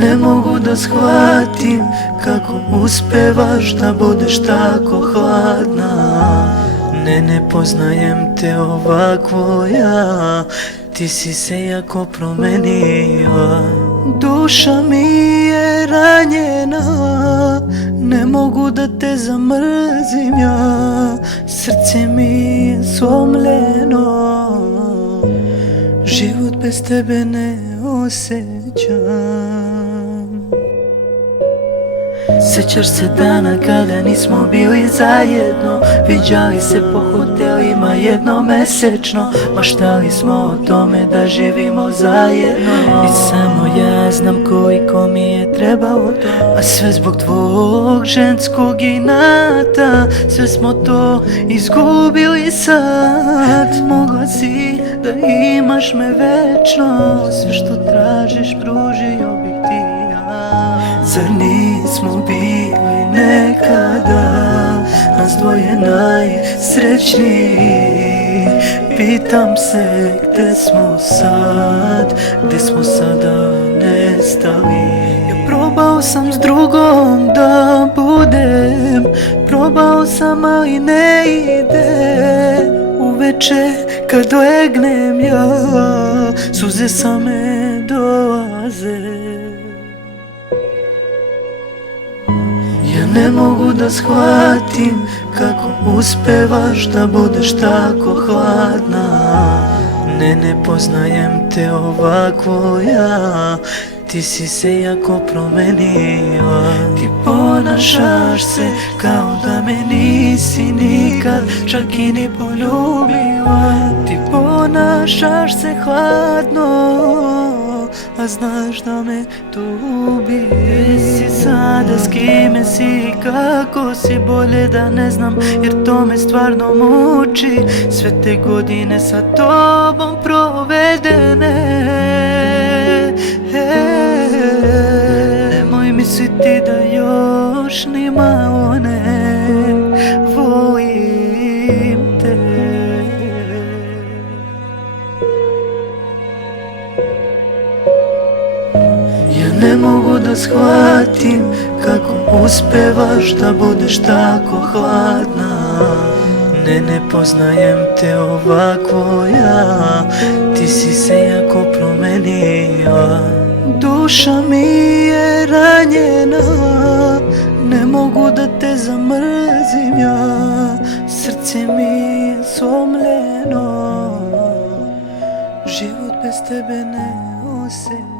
Ne mogu da shvatim kako uspevaš da budeš tako hladna. Ne poznajem te ovakvo ja, ti si se jako promenila. Duša mi je ranjena, ne mogu da te zamrzim ja. Srce mi je slomljeno, život bez tebe ne osjećam. Sjećaš se dana kada nismo bili zajedno, viđali se po hotelima jednomesečno, maštali smo o tome da živimo zajedno. I samo ja znam koliko mi je trebalo to, a sve zbog tvog ženskog inata. Sve smo to izgubili sad. Mogla si da imaš me večno, sve što tražiš pružio bih ti ja. Zar nismo bili nekada nas dvoje najsrećniji? Pitam se gde smo sada nestali. Ja probao sam s drugom da budem, probao sam ali ne ide. Uveče kad legnem ja, suze same dolaze. Ja ne mogu da shvatim kako uspevaš da budeš tako hladna. Ne poznajem te ovakvo ja, ti si se jako promenila. Ti ponašaš se kao da me nisi nikad čak i ni poljubila. Ti ponašaš se hladno, a znaš da me tubi. Gdje si sada, s kime si i kako si, bolje da ne znam jer to me stvarno muči. Sve te godine sa tobom provedene, nemoj misliti da još ni malo ne volim te. Ne mogu da shvatim kako uspevaš da budeš tako hladna. Ne poznajem te ovakvo ja, ti si se jako promenila. Duša mi je ranjena, ne mogu da te zamrzim ja. Srce mi je slomljeno, život bez tebe ne osjećam.